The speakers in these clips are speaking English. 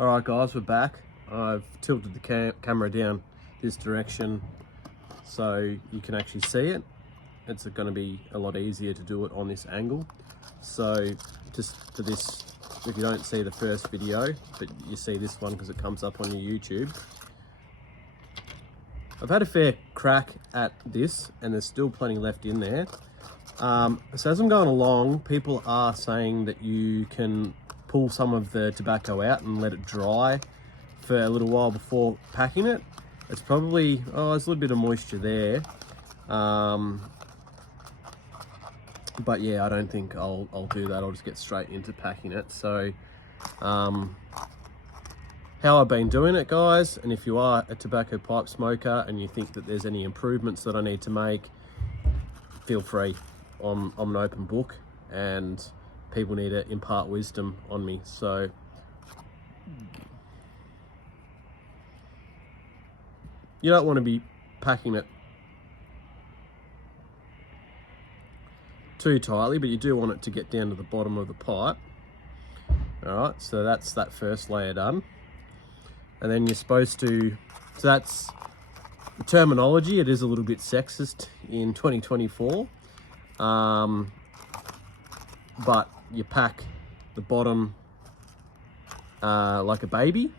Alright guys, we're back. I've tilted the camera down this direction so you can actually see it. It's going to be a lot easier to do it on this angle. So just for this, if you don't see the first video, but you see this one because it comes up on your YouTube. I've had a fair crack at this and there's still plenty left in there. So as I'm going along, people are saying that you can pull some of the tobacco out and let it dry for a little while before packing it. It's probably, there's a little bit of moisture there. But yeah, I don't think I'll do that. I'll just get straight into packing it. So how I've been doing it, guys, and if you are a tobacco pipe smoker and you think that there's any improvements that I need to make, feel free. I'm an open book and people need to impart wisdom on me. So you don't want to be packing it too tightly, but you do want it to get down to the bottom of the pipe. All right, so that's that first layer done. And then you're supposed to, so that's the terminology. It is a little bit sexist in 2024. But you pack the bottom like a baby,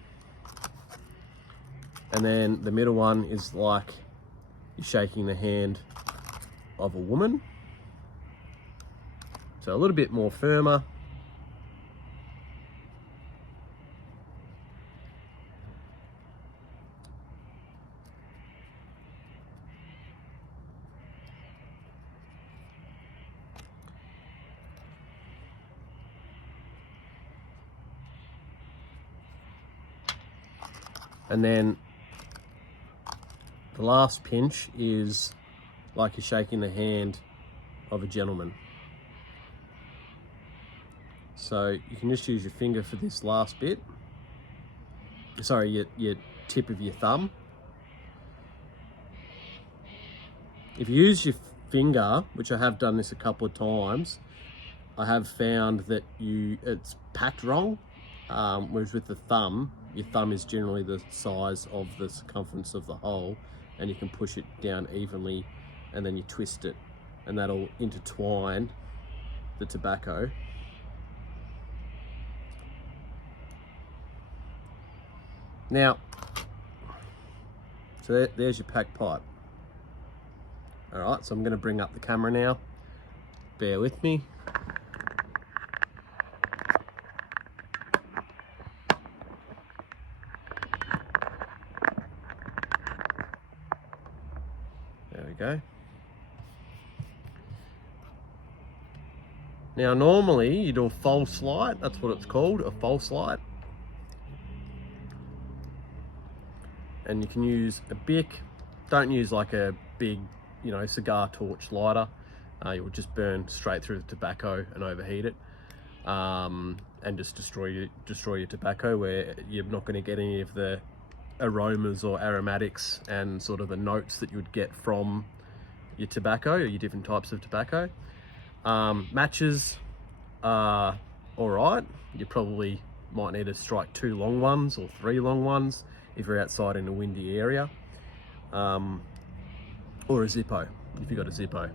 and then the middle one is like you're shaking the hand of a woman, so a little bit more firmer. And then the last pinch is like you're shaking the hand of a gentleman. So you can just use your finger for this last bit. Sorry, your tip of your thumb. If you use your finger, which I have done this a couple of times, I have found that it's packed wrong. Whereas with the thumb, your thumb is generally the size of the circumference of the hole, and you can push it down evenly and then you twist it and that'll intertwine the tobacco. Now, so there's your packed pipe. All right, so I'm going to bring up the camera now. Bear with me. There we go. Now normally you do a false light, that's what it's called, a false light. And you can use a Bic. Don't use like a big, cigar torch lighter. You will just burn straight through the tobacco and overheat it, and just destroy your tobacco, where you're not going to get any of the aromas or aromatics and sort of the notes that you would get from your tobacco or your different types of tobacco. Matches are all right. You probably might need to strike 2 long ones or 3 long ones if you're outside in a windy area, or a Zippo if you've got a Zippo,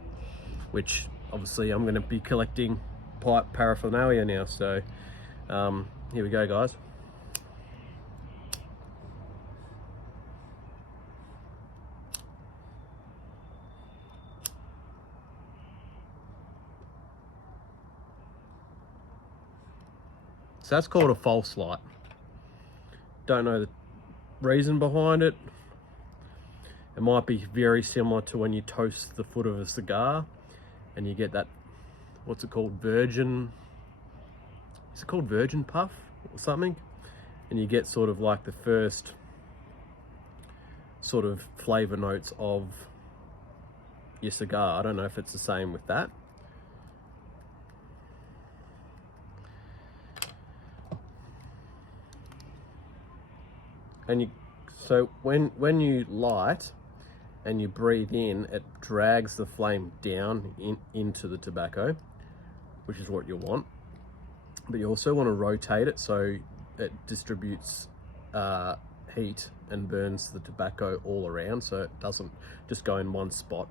which obviously I'm going to be collecting pipe paraphernalia now. So here we go, guys. So that's called a false light. Don't know the reason behind it. It might be very similar to when you toast the foot of a cigar and you get that, what's it called, virgin, is it called virgin puff or something? And you get sort of like the first sort of flavor notes of your cigar. I don't know if it's the same with that. And so when you light and you breathe in, it drags the flame down into the tobacco, which is what you want. But you also want to rotate it so it distributes heat and burns the tobacco all around, so it doesn't just go in one spot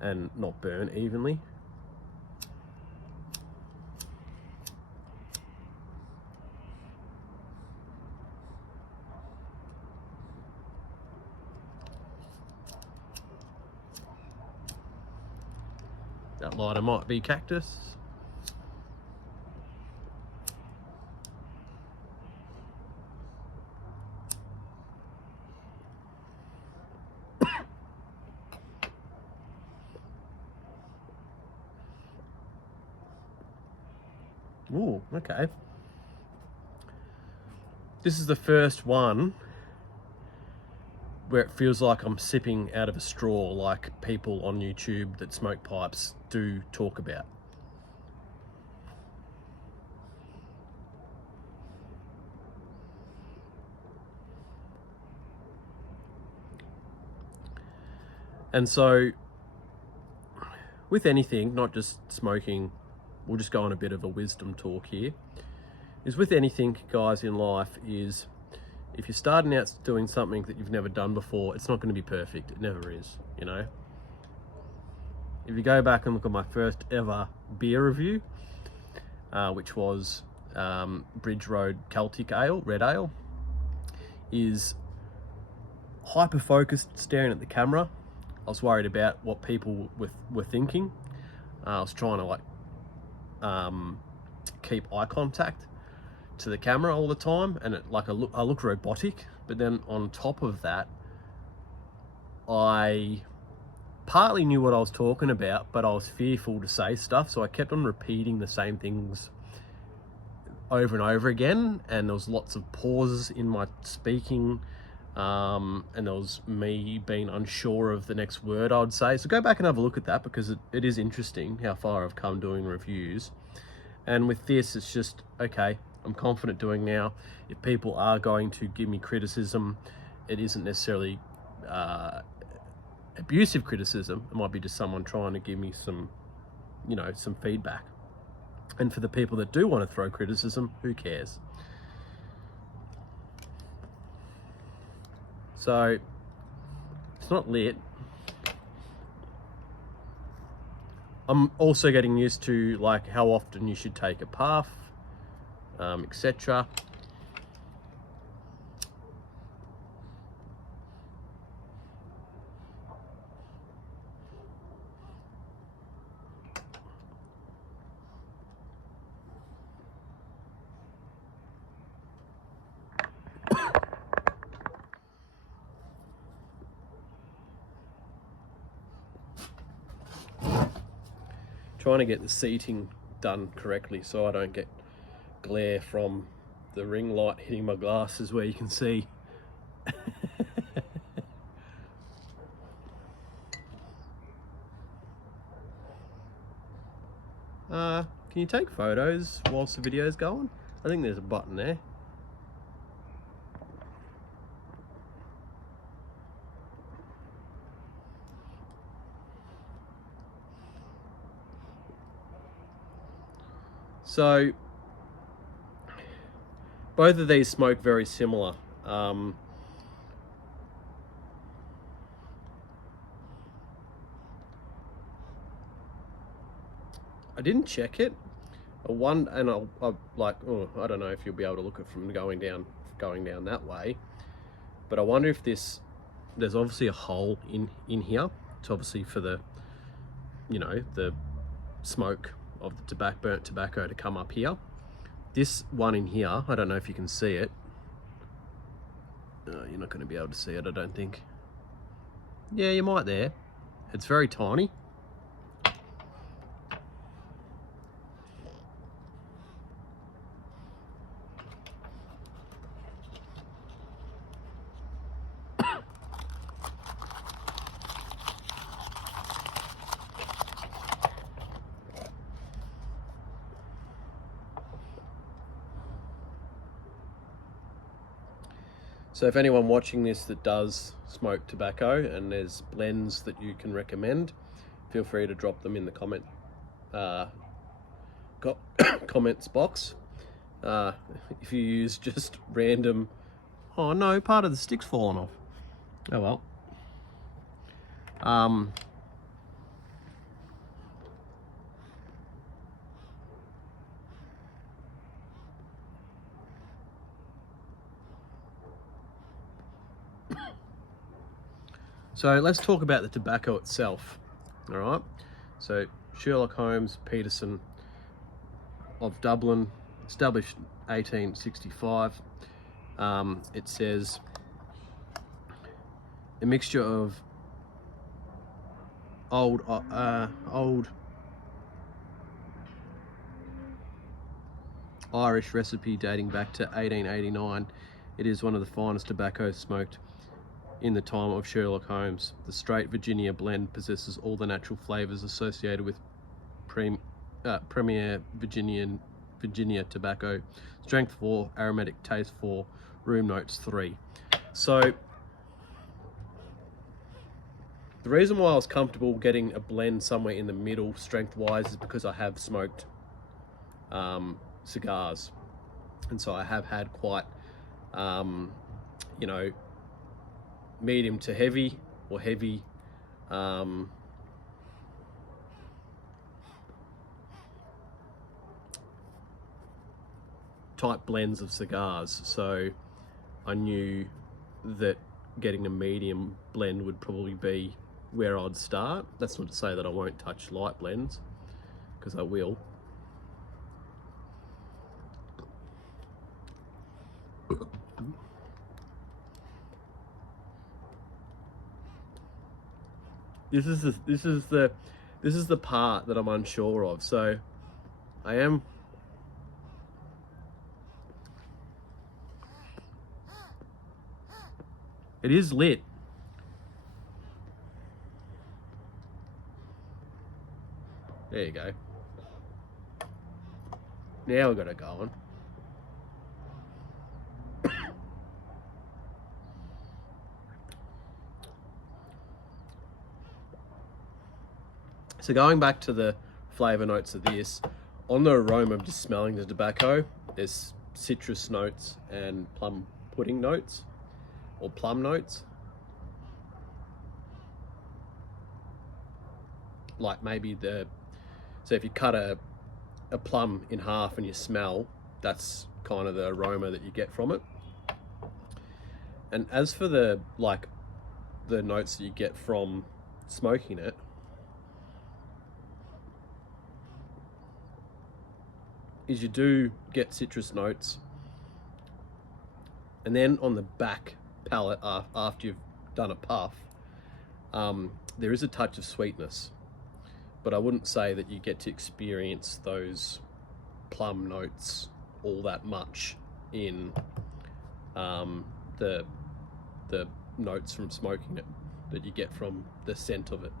and not burn evenly. That lighter might be cactus. Ooh, okay. This is the first one where it feels like I'm sipping out of a straw, like people on YouTube that smoke pipes do talk about. And so with anything, not just smoking, we'll just go on a bit of a wisdom talk here, is with anything, guys, in life, is if you're starting out doing something that you've never done before, it's not going to be perfect. It never is, you know. If you go back and look at my first ever beer review, which was Bridge Road Celtic Ale, Red Ale, is hyper focused, staring at the camera. I was worried about what people were thinking. I was trying to keep eye contact to the camera all the time, and I look robotic. But then on top of that, I partly knew what I was talking about, but I was fearful to say stuff, so I kept on repeating the same things over and over again, and there was lots of pauses in my speaking, and there was me being unsure of the next word I would say. So go back and have a look at that, because it is interesting how far I've come doing reviews. And with this, it's just, okay, I'm confident doing now. If people are going to give me criticism, it isn't necessarily abusive criticism. It might be just someone trying to give me some, you know, some feedback. And for the people that do want to throw criticism, who cares? So it's not lit. I'm also getting used to like how often you should take a puff, etc. Trying to get the seating done correctly so I don't get glare from the ring light hitting my glasses, where you can see. Can you take photos whilst the video's going? I think there's a button there. So both of these smoke very similar. I didn't check it. I don't know if you'll be able to look at from going down that way. But I wonder if there's obviously a hole in here. It's obviously for the, you know, the smoke of the burnt tobacco to come up here. This one in here, I don't know if you can see it. You're not going to be able to see it, I don't think. Yeah, you might there. It's very tiny. So if anyone watching this that does smoke tobacco and there's blends that you can recommend, feel free to drop them in the comments box. if you use just random, oh no, part of the stick's fallen off. Oh well. So let's talk about the tobacco itself. All right. So Sherlock Holmes Peterson of Dublin, established 1865. It says a mixture of old Irish recipe dating back to 1889. It is one of the finest tobaccos smoked in the time of Sherlock Holmes. The straight Virginia blend possesses all the natural flavors associated with premier Virginia tobacco. Strength 4, aromatic taste 4, room notes 3. So the reason why I was comfortable getting a blend somewhere in the middle strength wise is because I have smoked cigars, and so I have had quite you know, medium to heavy or heavy type blends of cigars, so I knew that getting a medium blend would probably be where I'd start. That's not to say that I won't touch light blends, because I will. This is the part that I'm unsure of. So I am. It is lit. There you go. Now we've got it going. So going back to the flavour notes of this, on the aroma of just smelling the tobacco, there's citrus notes and plum pudding notes, or plum notes. Like maybe so if you cut a plum in half and you smell, that's kind of the aroma that you get from it. And as for the notes that you get from smoking it, is you do get citrus notes, and then on the back palate after you've done a puff, there is a touch of sweetness, but I wouldn't say that you get to experience those plum notes all that much in the notes from smoking it that you get from the scent of it.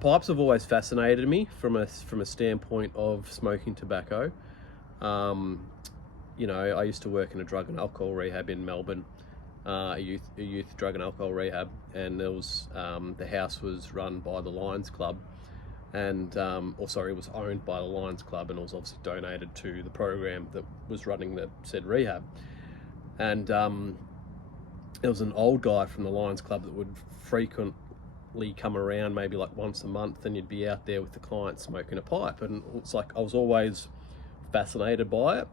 Pipes have always fascinated me from a standpoint of smoking tobacco. You know, I used to work in a drug and alcohol rehab in Melbourne, a youth drug and alcohol rehab, and there was the house was run by the Lions Club, and it was owned by the Lions Club, and it was obviously donated to the program that was running the said rehab. And there was an old guy from the Lions Club that would frequently come around, maybe like once a month, and you'd be out there with the client smoking a pipe, and it's like I was always fascinated by it.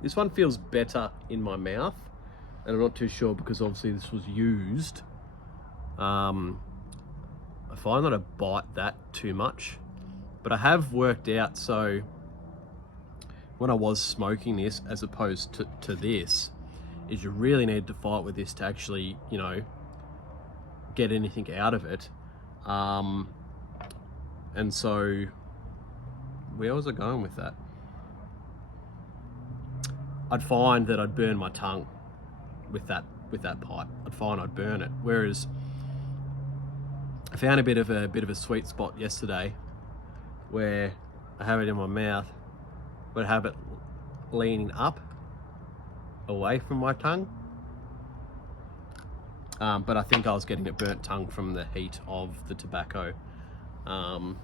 This one feels better in my mouth, and I'm not too sure because obviously this was used. I find that I bite that too much, but I have worked out, so when I was smoking this as opposed to this, is you really need to fight with this to actually, you know, get anything out of it. And so where was I going with that? I'd find that I'd burn my tongue with that pipe. I'd find I'd burn it. Whereas I found a bit of a sweet spot yesterday where I have it in my mouth, but have it leaning up away from my tongue. But I think I was getting a burnt tongue from the heat of the tobacco. And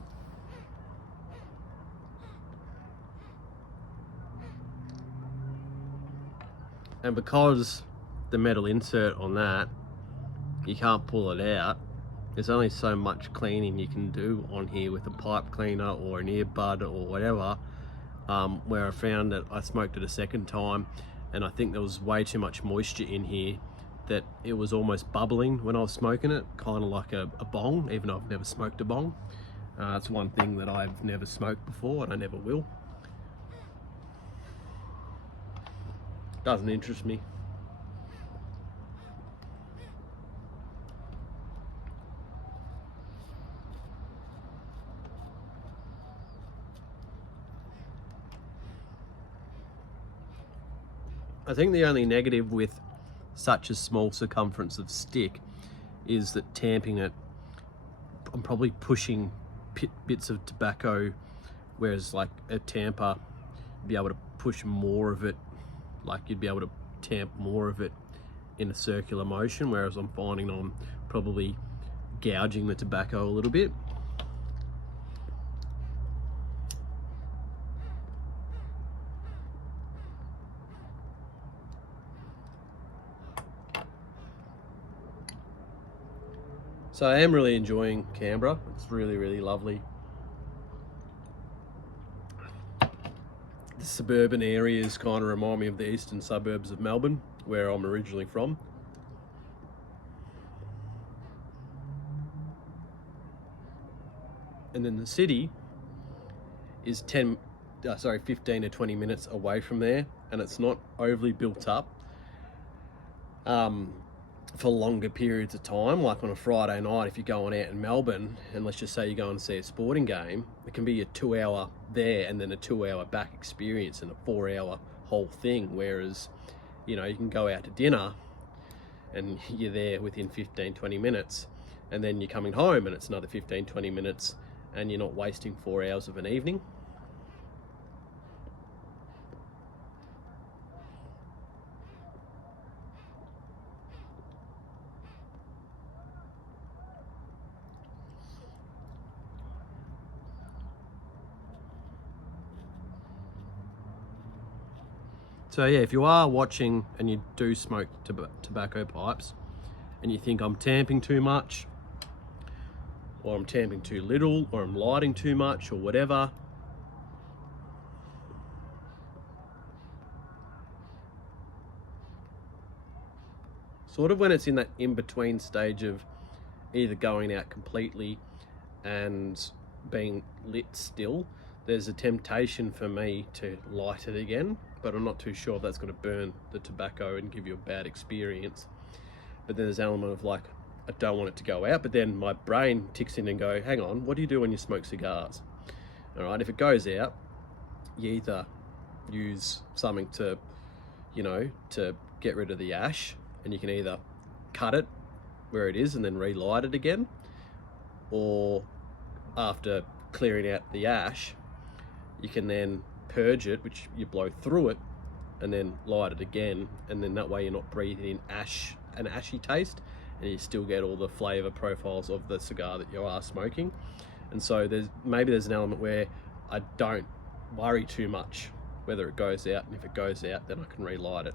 because the metal insert on that, you can't pull it out, there's only so much cleaning you can do on here with a pipe cleaner or an earbud or whatever. Where I found that I smoked it a second time and I think there was way too much moisture in here, that it was almost bubbling when I was smoking it, kind of like a bong, even though I've never smoked a bong. It's one thing that I've never smoked before and I never will. Doesn't interest me. I think the only negative with such a small circumference of stick is that tamping it, I'm probably pushing bits of tobacco, whereas like a tamper, you'd be able to push more of it, like you'd be able to tamp more of it in a circular motion, whereas I'm finding I'm probably gouging the tobacco a little bit. So I am really enjoying Canberra. It's really, really lovely. The suburban areas kind of remind me of the eastern suburbs of Melbourne, where I'm originally from. And then the city is 15 to 20 minutes away from there, and it's not overly built up for longer periods of time. Like on a Friday night, if you're going out in Melbourne, and let's just say you're going to see a sporting game, it can be a 2 hour there and then a 2 hour back experience and a 4 hour whole thing. Whereas, you know, you can go out to dinner and you're there within 15-20 minutes, and then you're coming home and it's another 15-20 minutes, and you're not wasting 4 hours of an evening. So yeah, if you are watching and you do smoke tobacco pipes and you think I'm tamping too much, or I'm tamping too little, or I'm lighting too much, or whatever, sort of when it's in that in-between stage of either going out completely and being lit still, there's a temptation for me to light it again, but I'm not too sure if that's going to burn the tobacco and give you a bad experience. But then there's an element of like, I don't want it to go out, but then my brain ticks in and go, hang on, what do you do when you smoke cigars? All right, if it goes out, you either use something to, you know, to get rid of the ash, and you can either cut it where it is and then relight it again, or after clearing out the ash, you can then purge it, which you blow through it, and then light it again, and then that way you're not breathing in ash, an ashy taste, and you still get all the flavor profiles of the cigar that you are smoking. And so there's an element where I don't worry too much whether it goes out, and if it goes out, then I can relight it.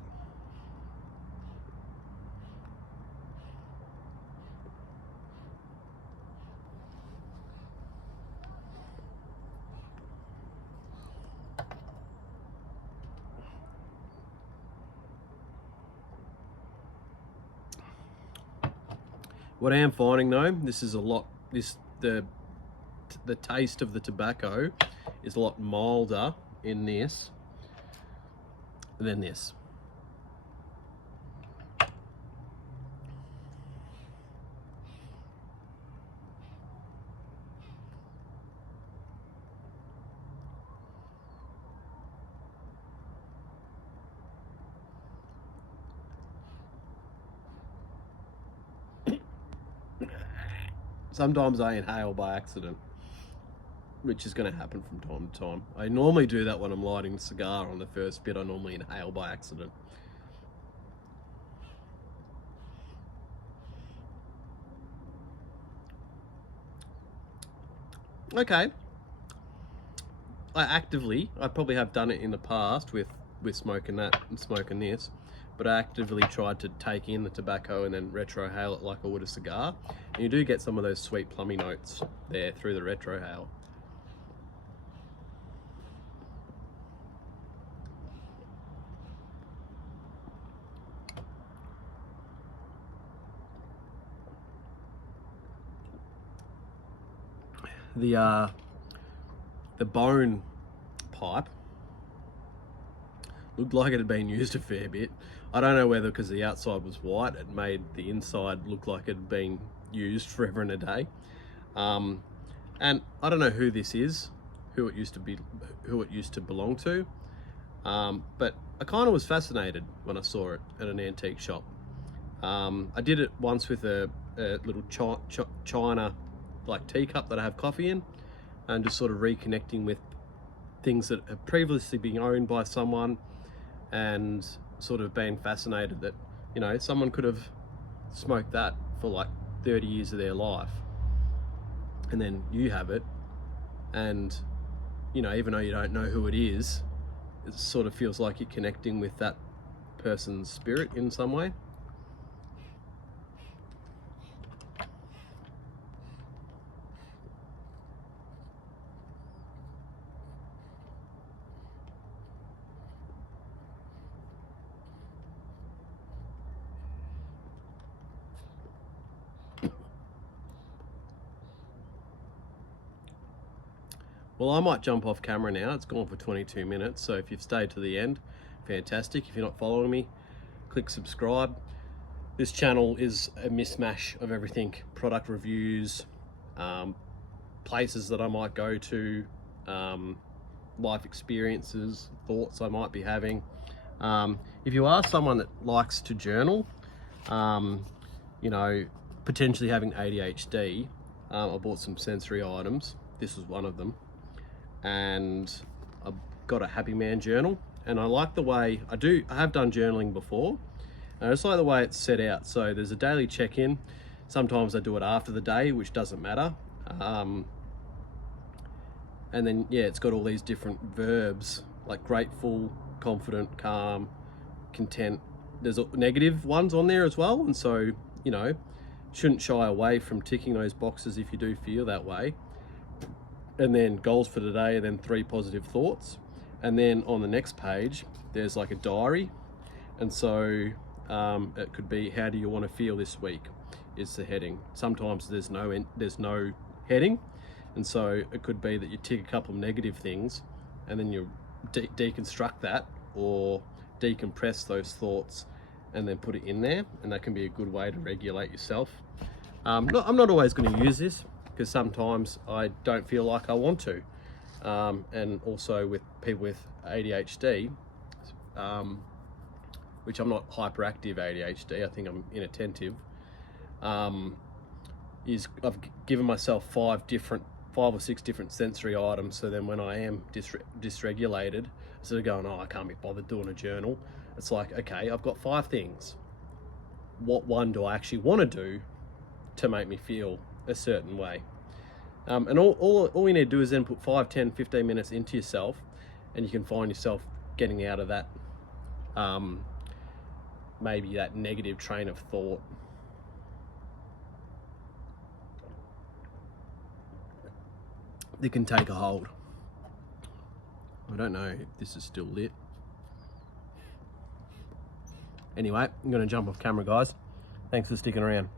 What I am finding though, the taste of the tobacco is a lot milder in this than this. Sometimes I inhale by accident, which is going to happen from time to time. I normally do that when I'm lighting a cigar on the first bit. I normally inhale by accident. Okay. I probably have done it in the past with smoking that and smoking this, but I actively tried to take in the tobacco and then retrohale it like I would a cigar. And you do get some of those sweet plummy notes there through the retrohale. The bone pipe looked like it had been used a fair bit. I don't know whether because the outside was white, it made the inside look like it had been used forever and a day. And I don't know who this is, who it used to belong to. But I kind of was fascinated when I saw it at an antique shop. I did it once with a little china like teacup that I have coffee in, and just sort of reconnecting with things that have previously been owned by someone, and sort of being fascinated that, you know, someone could have smoked that for like 30 years of their life, and then you have it, and, you know, even though you don't know who it is, it sort of feels like you're connecting with that person's spirit in some way. Well, I might jump off camera now. It's gone for 22 minutes. So if you've stayed to the end, fantastic. If you're not following me, click subscribe. This channel is a mismatch of everything: product reviews, places that I might go to, life experiences, thoughts I might be having. If you are someone that likes to journal, you know, potentially having ADHD, I bought some sensory items. This was one of them. And I've got a Happy Man journal, and I like the way I have done journaling before, and I just like the way it's set out. So there's a daily check-in. Sometimes I do it after the day, which doesn't matter. And then, yeah, it's got all these different verbs like grateful, confident, calm, content. There's negative ones on there as well, and so, you know, shouldn't shy away from ticking those boxes if you do feel that way. And then goals for today, and then 3 positive thoughts. And then on the next page, there's like a diary. And so it could be, how do you want to feel this week, is the heading. Sometimes there's no heading. And so it could be that you tick a couple of negative things, and then you deconstruct that or decompress those thoughts and then put it in there. And that can be a good way to regulate yourself. I'm not always going to use this, because sometimes I don't feel like I want to. And also with people with ADHD, which I'm not hyperactive ADHD, I think I'm inattentive, is I've given myself 5 or 6 different sensory items, so then when I am dysregulated, instead of going, oh, I can't be bothered doing a journal, it's like, okay, I've got 5 things. What one do I actually want to do to make me feel a certain way? And all you need to do is then put 5, 10, 15 minutes into yourself, and you can find yourself getting out of that, maybe that negative train of thought. That can take a hold. I don't know if this is still lit. Anyway, I'm going to jump off camera, guys. Thanks for sticking around.